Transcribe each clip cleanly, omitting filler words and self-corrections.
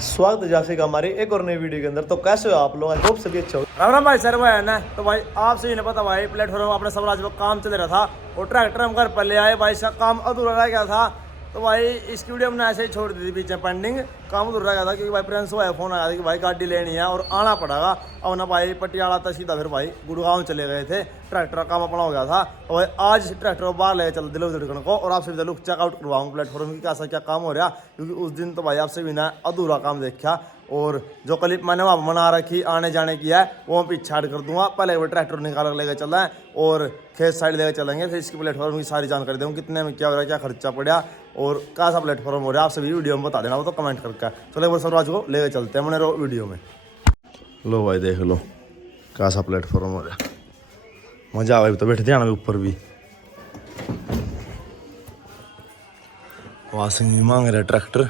स्वागत है जाफी का हमारी एक और नई वीडियो के अंदर। तो कैसे हो आप लोग? आई होप सभी अच्छा हो। राम राम भाई सर भाई है ना। तो भाई आपसे ही नहीं पता भाई प्लेटफॉर्म अपने स्वराज में काम चल रहा था और ट्रैक्टर हम घर पर ले आए भाई। इसका काम अधूरा रह गया था तो भाई इसकी वीडियो हमने ऐसे ही छोड़ दी थी बीच में पेंडिंग। काम अधूरा रह गया था क्योंकि भाई फ्रेंड्स को फोन आया था कि भाई गाड़ी लेनी है और आना पड़ेगा। अब ना भाई पटियाला तक सीधा फिर भाई गुड़गांव चले गए थे। ट्रैक्टर का काम अपना हो गया था तो भाई आज ट्रैक्टर को बाहर ले चल दिलो धड़कन को और आपसे भी लुक चेकआउट करवाऊँ प्लेटफॉर्म की कैसा क्या काम हो रहा। क्योंकि उस दिन तो भाई आपसे भी ना अधूरा काम देखा और जो क्लिप मैंने वहाँ बना रखी आने जाने की है वो मैं पीछे ऐड कर दूंगा। पहले वो ट्रैक्टर निकाल कर लेकर चला है और खेत साइड लेकर चलेंगे। फिर इसकी प्लेटफॉर्म की सारी जानकारी दूँगा, कितने में क्या हो रहा है, क्या खर्चा पड़ा और कैसा प्लेटफॉर्म हो रहा है। आप सभी वीडियो में बता देना, वो तो कमेंट करके। चलो एक बार स्वराज को लेकर चलते हैं मैंने वीडियो में। लो भाई देख लो कैसा प्लेटफॉर्म हो रहा है। मजा आवे तो बैठ जाना ऊपर भी। वाशिंग भी मांग रहा ट्रैक्टर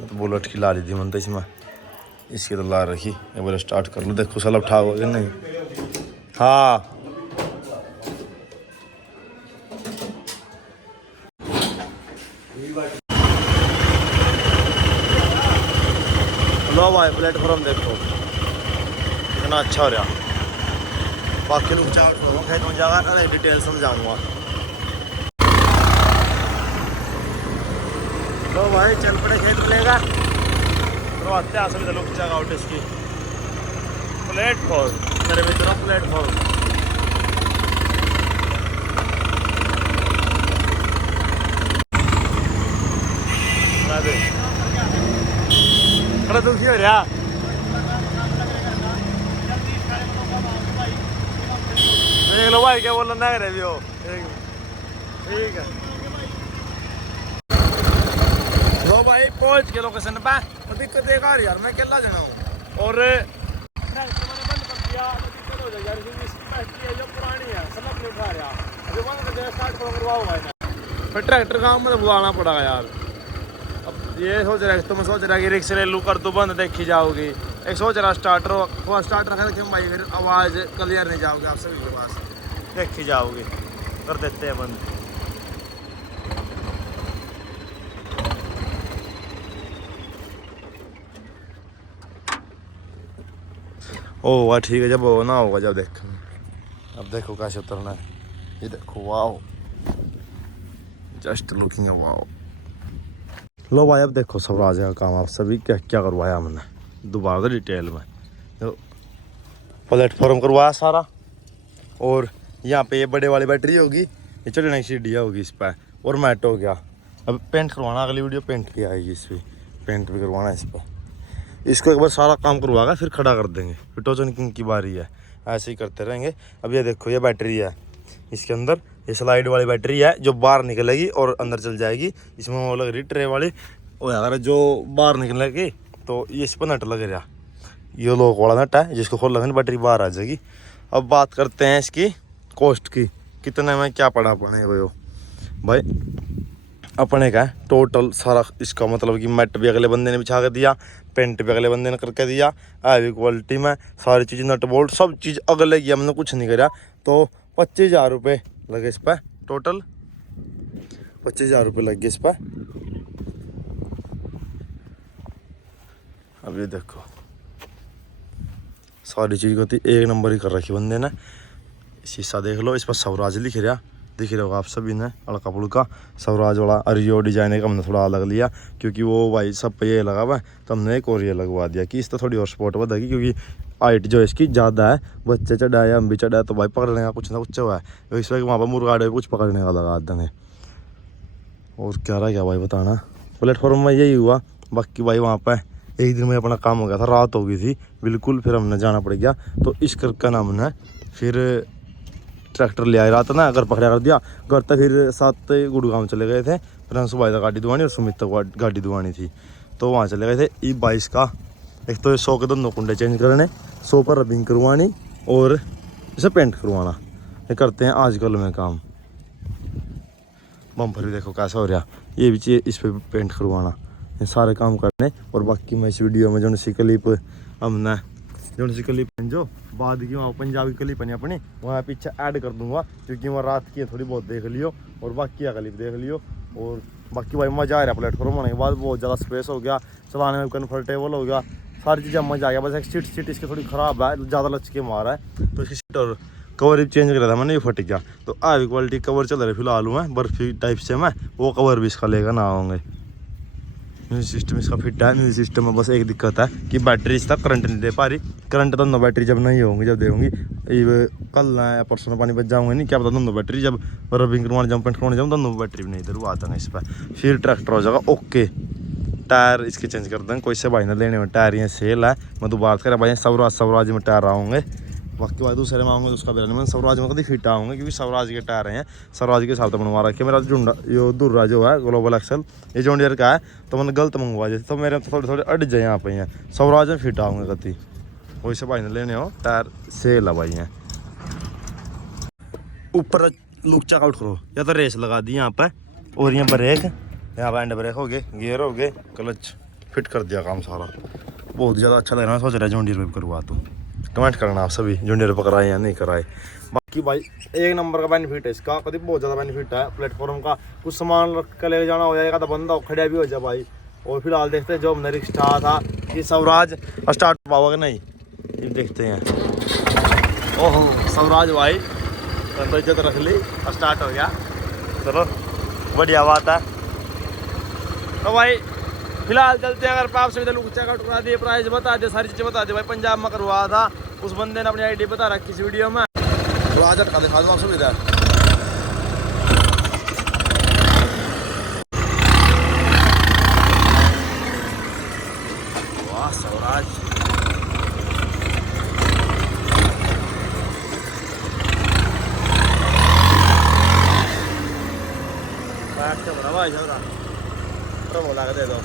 तो बुलेट की ला ली थी मन तो इसमें इसकी तो ला रखी। एक बार स्टार्ट कर लो, देखो साला उठा हो नहीं। हाँ लो भाई प्लेटफॉर्म देखो कितना अच्छा हो रहा। बाकी लोग खेत में जाकर डिटेल समझाऊंगा। तो भाई चल पड़े खेत मिलेगा तो आते हैं सभी लोग चेकआउट इसकी प्लेटफॉर्म मेरे मित्रों प्लेटफॉर्म। बड़ा दुखी हो रहा। देख लो भाई क्या बोल रहा है भी हो। ठीक है तो भाई पहुंच के लोकेशन पे तो दिक्कत एक आ रही यार, मैं अकेला जना हूँ और बंद कर दिया तो दिक्कत हो जाएगी यार क्योंकि इसकी बैटरी है जो पुरानी है सब नहीं उठा रहा। अभी बंद कर दिया स्टार्ट करवाओ भाई ना फिर ट्रैक्टर काम में बुलाना पड़ेगा यार। अब ये सोच रहा है तो मैं सोच रहा कि रिक्शा ले लूँ कर दो बंद देखी जाओगी। एक सोच रहा स्टार्टर वो स्टार्टर रखा क्यों भाई फिर आवाज़ क्लियर नहीं जाओगे आप सभी के पास देखी जाओगी। कर देते हैं बंद। ओ वाह ठीक है, जब वो ना होगा जब देख। अब देखो कैसे उतरना है, ये देखो वाओ जस्ट लुकिंग वाओ। लो भाई अब देखो स्वराज का काम आप सभी क्या क्या करवाया हमने दोबारा से डिटेल में। तो प्लेटफॉर्म करवाया सारा और यहाँ पे ये बड़े वाली बैटरी होगी, ये चढ़ने की सीढ़ियाँ होगी इस पर और मैट हो गया। अब पेंट करवाना, अगली वीडियो पेंट की आएगी इस पर, पेंट भी करवाना इस पर। इसको एक बार सारा काम करवाएगा फिर खड़ा कर देंगे, फिर टोचन किंग की बारी है। ऐसे ही करते रहेंगे। अब ये देखो ये बैटरी है इसके अंदर, ये स्लाइड वाली बैटरी है जो बाहर निकलेगी और अंदर चल जाएगी। इसमें वो लग रही ट्रे वाली वो अगर जो बाहर निकलेगी तो ये इस पर नट लग रहा, ये लोग वाला नट है जिसको खोल लगे बैटरी बाहर आ जाएगी। अब बात करते हैं इसकी कॉस्ट की, कितने में क्या पड़ा पड़े वो भाई अपने का टोटल सारा। इसका मतलब कि मैट भी अगले बंदे ने बिछा कर दिया, पेंट भी अगले बंदे ने करके दिया, हैवी क्वालिटी में सारी चीज़ नट बोल्ट सब चीज़ अगले की, हमने कुछ नहीं करा। तो 25,000 रुपये लगे इस पर, टोटल 25,000 रुपये लग गए इस पर। अब ये देखो सारी चीज़ को एक नंबर ही कर रखी बंदे ने। शीशा देख लो, इस पर स्वराज लिख रहा, दिख रहा होगा आप सभी ने, हल्का फुल्का स्वराज वाला। और यो डिजाइन का हमने थोड़ा अलग लिया क्योंकि वो भाई सब पे ये लगा हुआ है तो हमने एक और ये लगवा दिया कि इस तो थोड़ी और स्पॉट बढ़ेगी क्योंकि हाइट जो इसकी ज़्यादा है। बच्चे चढ़ा है हम भी चढ़ा है तो भाई पकड़ने का कुछ ना कुछ हुआ है तो इस वक्त वहाँ पर मुर्गाड़े कुछ पकड़ने का लगा देंगे। और क्या रहा क्या भाई बताना, प्लेटफॉर्म में यही हुआ। बाकी भाई वहाँ पर एक दिन में अपना काम हो गया था, रात हो गई थी बिल्कुल, फिर हमने जाना पड़ गया। तो इस करके नाम ने फिर ट्रैक्टर ले आए रात ना, घर पकड़ा कर दिया। घर तक फिर 7 गुड़गांव चले गए थे, फिर सुबह तक गाड़ी दुआनी और सुमित तक गाड़ी दुआनी थी तो वहाँ चले गए थे। E22 का एक तो 100 के दोनों कुंडे चेंज करने, 100 पर रबिंग करवानी और इसे पेंट करवाना, ये करते हैं आजकल में काम। बम्पर भी देखो कैसा हो रहा, ये भी चाहिए इस पर पेंट करवाना, ये सारे काम करने। और बाकी मैं इस वीडियो में जो सी क्लिप हमने जो सी क्लिप जो बाद की वहाँ पंजाबी क्लिप है अपनी वहाँ पीछे ऐड कर दूंगा क्योंकि वहाँ रात की थोड़ी बहुत देख लियो और बाकी क्लिप देख लियो। और बाकी भाई मज़ा आ रहा प्लेटफॉर्म होने के बाद, बहुत ज़्यादा स्पेस हो गया, चलाने में कंफर्टेबल हो गया, सारी चीज़ें मज़ा आ गया। बस एक सीट इसकी थोड़ी ख़राब है, ज़्यादा लचके मार है, तो इसकी सीट और कवर भी चेंज कर रहा था मैंने, ये फट गया। तो हैवी क्वालिटी कवर चल रहे फिलहाल हुआ है, बर्फी टाइप से मैं वो कवर भी इसका लेगा ना होंगे। म्यूजिक सिस्टम इसका फिट है। म्यूजिक सिस्टम में बस एक दिक्कत है कि बैटरी इसका करंट नहीं दे पा रही। करंट दोनों बैटरी जब नहीं होंगी, जब देंगी ये कल ना या परसों में पानी बच जाऊँगे नहीं, क्या पता दोनों बैटरी जब रबिंग करवाने जाऊँ, पेंट करवाने जाऊँ, दोनों बैटरी भी नहीं इधर आता है इस पर, फिर ट्रैक्टर हो जाएगा ओके। टायर इसके चेंज कर देंगे, कोई से भाई ना लेने में, टायर ये सेल है। मैं तो बात करें भाई स्वराज में टायर आऊँगे, बाकी भाई दूसरे में आऊँगे तो उसका बेरा नहीं, मैं स्वराज में कभी फिट आऊँगे क्योंकि स्वराज के टायर हैं, स्वराज के हिसाब से बनवा रखे। मेरा झुंडा यो दुर्रा जो है ग्लोबल एक्सल ये जॉन डियर का है, तो मैंने गलत मंगवा दिया, तो मेरे थोड़े थोड़े अड़ जाए यहाँ पे हैं, स्वराज में फिट आऊँगे कभी, कोई से भाई ने लेने हो टायर सेल है भाई हैं। ऊपर लुक चेकआउट करो, या तो रेस लगा दी यहाँ पर, और यहाँ ब्रेक, यहाँ पर एंड ब्रेक हो गए, गियर हो गए, क्लच फिट कर दिया काम सारा, बहुत ज़्यादा अच्छा लग रहा है। सोच रहा है जॉन डियर पे करवा तो कमेंट करना आप सभी, जॉन डियर पर कराए या नहीं कराए। बाकी भाई एक नंबर का बेनिफिट है इसका, कभी बहुत ज़्यादा बेनिफिट है प्लेटफॉर्म का। कुछ सामान रख कर ले जाना हो जाएगा तो बंदा खड़ा भी हो जाए भाई। और फिलहाल देखते हैं जो हमने रिक्शा था कि स्वराज स्टार्ट पाओगे नहीं, ये देखते हैं। ओहो स्वराज भाई तो इज्जत रख ली, स्टार्ट हो गया, चलो बढ़िया बात है। तो भाई फिलहाल चलते हैं, अगर आप सभी लोग चेकआउट करा दिए, प्राइस बता दे, सारी चीज़ें बता दे भाई। पंजाब में करवा था, उस बंदे ने अपनी आईडी बता रखी इस वीडियो में, तो आज झटका दिखा दूँ आप सभी इधर। वाह स्वराज बैठ के बड़ा भाई छोरा, तो बोला के दे दो।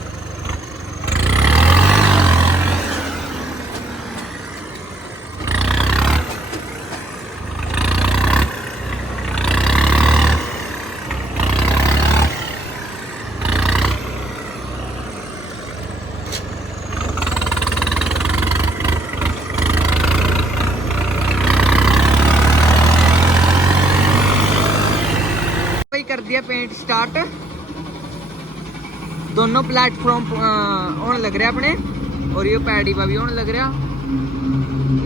कर दिया पेंट स्टार्ट, दोनों प्लेटफॉर्म होने लग रहे अपने, और ये पैडी पर भी होने लग रहा।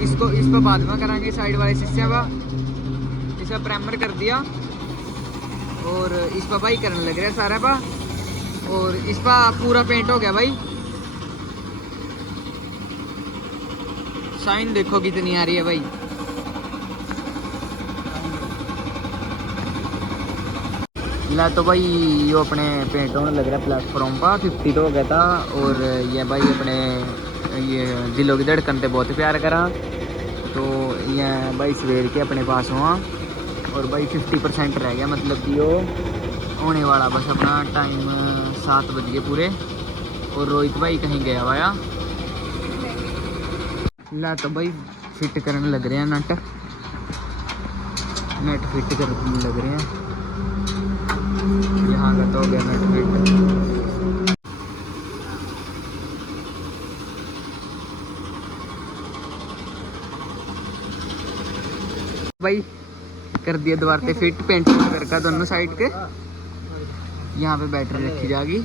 इस पर बाद में करांगे, साइड वाले शीशे पर इसका प्राइमर कर दिया, और इस पर भाई करने लग रहा सारा पा, और इस पर पूरा पेंट हो गया भाई। शाइन देखो कितनी आ रही है भाई। ला तो भाई यो अपने पेंट होने लग रहा है प्लेटफॉर्म पर, 50 तो हो गया था। और ये भाई अपने ये दिलों की धड़कन पे बहुत प्यार करा, तो ये भाई सवेर के अपने पास हुआ, और भाई 50% रह गया, मतलब कि वो होने वाला बस अपना टाइम 7 बज गए पूरे। और रोहित भाई कहीं गया हुआ। ला तो भाई फिट करने लग रहे हैं, नेट फिट करने लग रहे हैं। यहाँ का तो हो गया नेट फिट। भाई कर दिया दोबारा से फिट, पेंट करके दोनों साइड के। यहाँ पे बैटरी रखी जाएगी।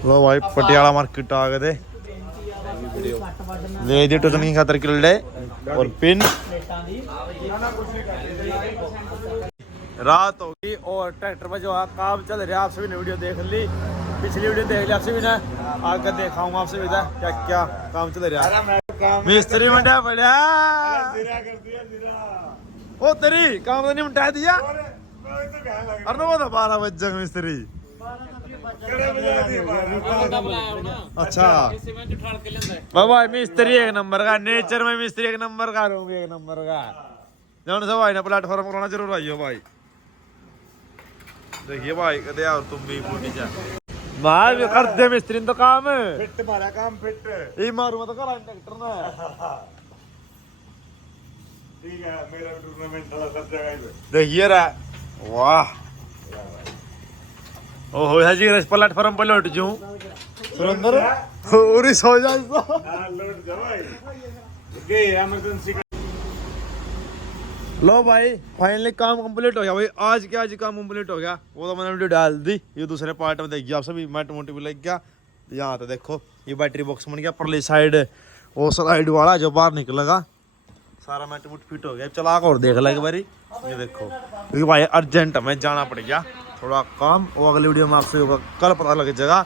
लो भाई पटियाला मार्केट आ गए थे, ले दी टोचन खातर किल्ले और पिन। रात होगी और ट्रैक्टर पर जो है काम चल रहा है, आप सभी ने वीडियो देख ली, पिछली वीडियो देख ली आप सभी ने, आकर दिखाऊंगा आप सभी क्या क्या काम चल रहा है। मिस्त्री मंडा बढ़िया, ओ तेरी काम तो नहीं मिटा दिया, अरे वो तो 12 बज जाएंगे मिस्त्री। अच्छा बाबा मिस्त्री एक नंबर का, नेचर में मिस्त्री एक नंबर का, रूम एक नंबर का। जौन से भाई ना प्लेटफॉर्म कराना जरूर आइयो भाई। देखिए भाई कदे और तुम भी बूटी जा मार कर दे मिस्त्री तो काम फिट, मारा काम फिट ये मारूंगा तो करा ट्रैक्टर ना। ठीक है मेरा टूर्नामेंट चला सब जगह। देखिए रे वाह, ओहो है जी रस प्लेटफॉर्म पर लौट जाऊं सुरेंद्र और सो जा लौट जा भाई, ये इमरजेंसी लो भाई फाइनली काम कंप्लीट हो गया भाई, आज के आज काम कंप्लीट हो गया। वो तो मैंने वीडियो डाल दी, ये दूसरे पार्ट में देखिए आप सभी, मैट मोटी भी लग गया। यहाँ तो देखो ये बैटरी बॉक्स बन गया, परली साइड वो स्लाइड वाला जो बाहर निकलेगा, सारा मैट मुट फिट हो गया। चला और देख ला एक बारी, ये देखो क्योंकि भाई अर्जेंट हमें जाना पड़ गया थोड़ा काम, वो अगली वीडियो में आपसे कल पता लग जाएगा।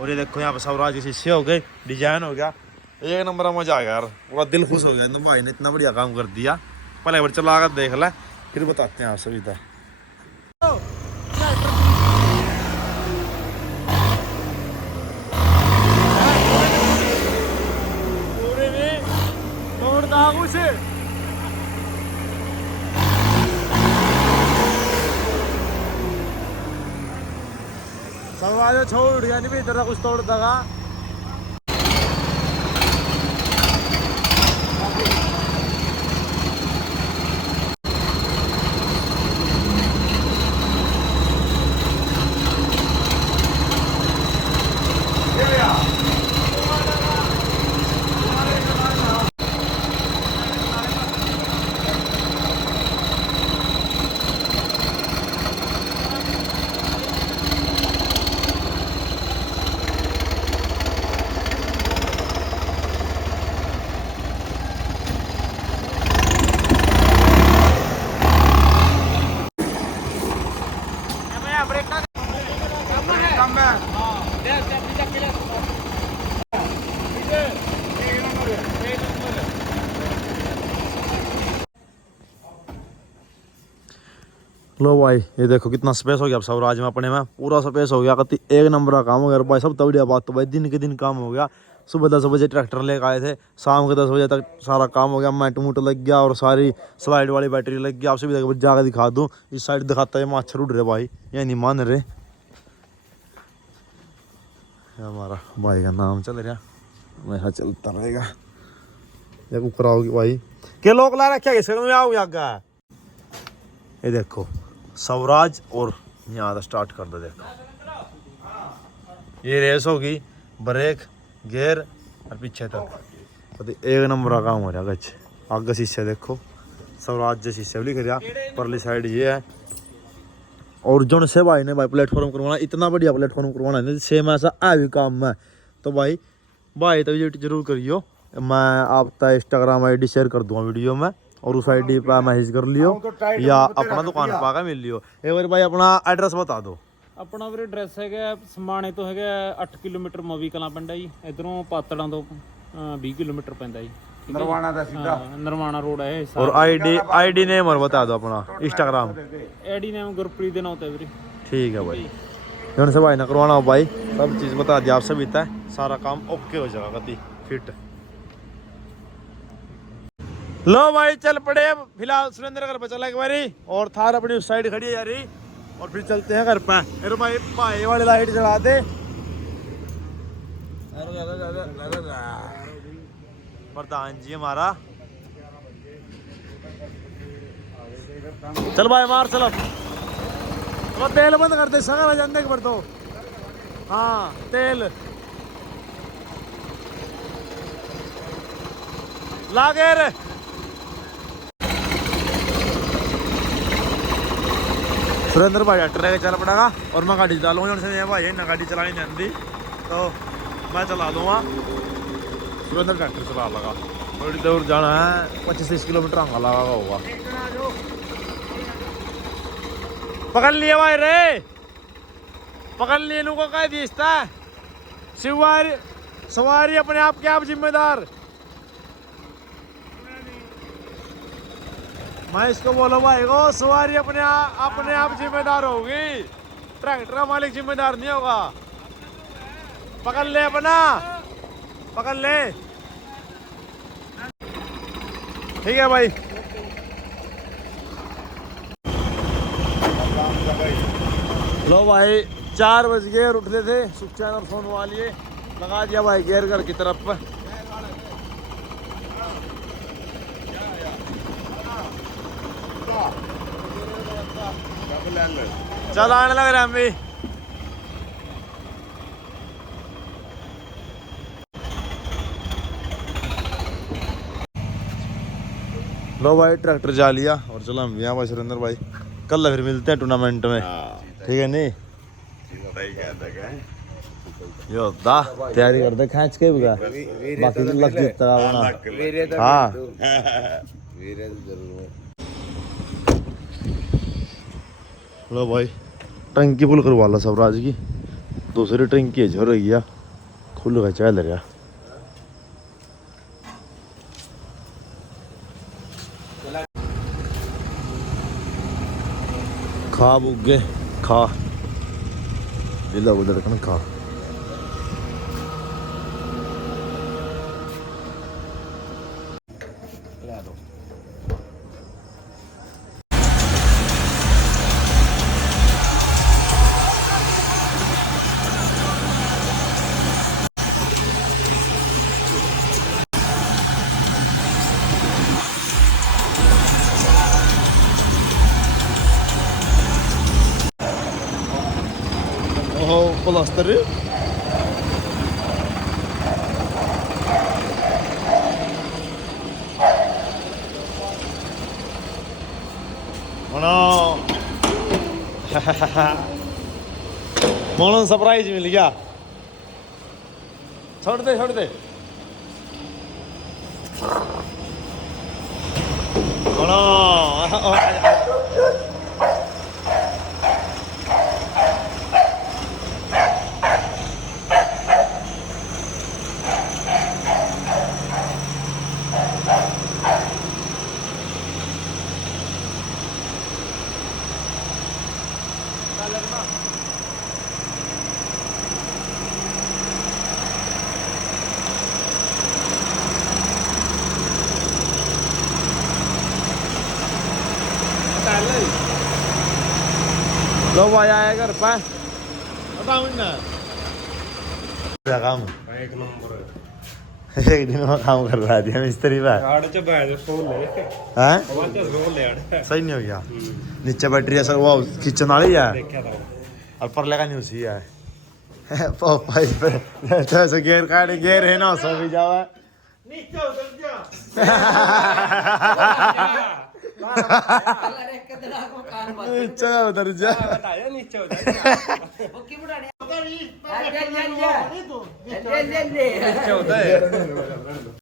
और ये देखो यहाँ पे स्वराज के शीशे हो गए, डिजाइन हो गया, एक नंबर मजा आ गया यार, पूरा दिल खुश हो गया। तो भाई ने इतना बढ़िया काम कर दिया, पहले बार चला कर देख ले फिर बताते हैं आप सभी तक। स्वराज छोड़ गया, नहीं भी इधर कुछ तोड़ देगा। लो भाई ये देखो कितना स्पेस हो गया अब स्वराज में, अपने में पूरा स्पेस हो गया। कति एक नंबर का काम हो गया भाई, सब तो बढ़िया बात। तो भाई दिन के दिन काम हो गया, सुबह 10 बजे ट्रैक्टर लेकर आए थे, शाम के 10 बजे तक सारा काम हो गया। मैट मूट लग गया और सारी स्लाइड वाली बैटरी लग गया। आपसे भी जाकर दिखा दूँ, इस साइड दिखाता है मच्छर उड़ रहे भाई, ये नहीं मान रहे। हमारा भाई का नाम चल रहा, वैसा चलता रहेगा। ये कुकरा होगी भाई, के लोग ला रखा है आगा। ये देखो स्वराज और यहाँ स्टार्ट कर दो, देखो ये रेस होगी, ब्रेक गियर और पीछे तक एक नंबर का काम हो रहा है। आगे शीशे देखो, स्वराज जो शीशे भी लिख रहा, परली साइड ये है। और जो से भाई ने भाई प्लेटफॉर्म करवाना, इतना बढ़िया प्लेटफॉर्म करवाना है, सेम ऐसा है भी काम में। तो भाई तो विजिट जरूर करियो, मैं आपका इंस्टाग्राम ID शेयर कर दूँगा वीडियो में, और उस ID पर मैसेज कर लियो या अपना दुकान पर आकर मिल लियो। एक बार भाई अपना एड्रेस बता दो। अपना ਵੀਰੇ ਐਡਰੈਸ ਹੈਗਾ ਸਮਾਣੇ ਤੋਂ ਹੈਗਾ 8 ਕਿਲੋਮੀਟਰ ਮੋਵੀ ਕਲਾਂ ਪਿੰਡ ਹੈ ਜੀ, ਇਧਰੋਂ ਪਾਤੜਾਂ ਤੋਂ 20 ਕਿਲੋਮੀਟਰ ਪੈਂਦਾ ਜੀ, ਨਰਵਾਣਾ ਦਾ ਸਿੱਧਾ ਨਰਵਾਣਾ ਰੋਡ ਹੈ ਇਹ। और ID नेम और बता दो अपना इंस्टाग्राम। ਆਈਡੀ ਨੇਮ ਗੁਰਪ੍ਰੀਤ ਦੇ ਨਾਂ ਤੇ ਵੀਰੇ। ठीक है भाई, जौन से भाई ना करवाना हो भाई, सब चीज़ बता दिया आप सभी तक, सारा काम ओके हो जाएगा कति फिट। लो भाई चल पड़े, फिलहाल सुरेंद्र घर पर चला एक बारी, और थार अपनी उस साइड खड़ी है यारी, और फिर चलते हैं घर पे। अरे भाई भाई वाली लाइट जला दे, प्रधान जी हमारा। चल भाई मार चलो, तो तेल बंद कर दे सगर जाने के पर तो। हाँ तेल लागे रे। सुरेंद्र भाई ट्रैक्टर लेके चल पड़ेगा, और मैं गाड़ी चला लूँगा। से भाई ना गाड़ी चलानी नहीं आती तो मैं चला लूँगा, सुरेंद्र ट्रैक्टर चला लगा। थोड़ी दूर जाना है, 25-30 किलोमीटर आंगा लगा होगा। पकड़ लिए भाई रे, पकड़ लिए को कह दिया सवारी अपने आप के आप जिम्मेदार। मैं इसको बोलो भाई को, सवारी अपने आप जिम्मेदार होगी, ट्रैक्टर का मालिक जिम्मेदार नहीं होगा। पकड़ ले अपना, पकड़ ले, ठीक है भाई। लो भाई 4 बज गए और उठते थे, सुख चैनल फोन वालिए लगा दिया भाई गेयर घर की तरफ पर। चल आने लग रहे हम भी। लो भाई ट्रैक्टर जा लिया और चलो हम भी यहाँ भाई सुरेंद्र भाई कल फिर मिलते हैं टूर्नामेंट में ठीक है नहीं यो दा तैयारी कर दे खींच के भी बाकी तो लग जीतता हाँ लो भाई टंकी फुल करवा ला स्वराज की दूसरी टंकी झड़ रही है खुल गया चल रहा खा बुगे खा दिला उधर कन खा प्लास्टर मोहन सरप्राइज मिल गया छोड़ दे लो भाई आया घर पे बताओ ना क्या काम एक नंबर एक दिन में काम कर रहा था मिस्त्री भाई आड़ च बैठ फोन ले हैं फोन च फोन ले आड़ सही नहीं हो गया नीचे बैटरी है सर वो किचन वाली है देखा था और पर लगा नहीं उसी है पापा इस पे ऐसे गेर काटे गेर है ना सो भी जावा नीचे उतर जा नीचे उतर जा बताया नीचे उतर जा नीचे उतर